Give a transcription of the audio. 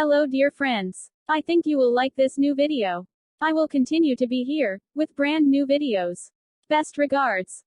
Hello dear friends. I think you will like this new video. I will continue to be here, with brand new videos. Best regards.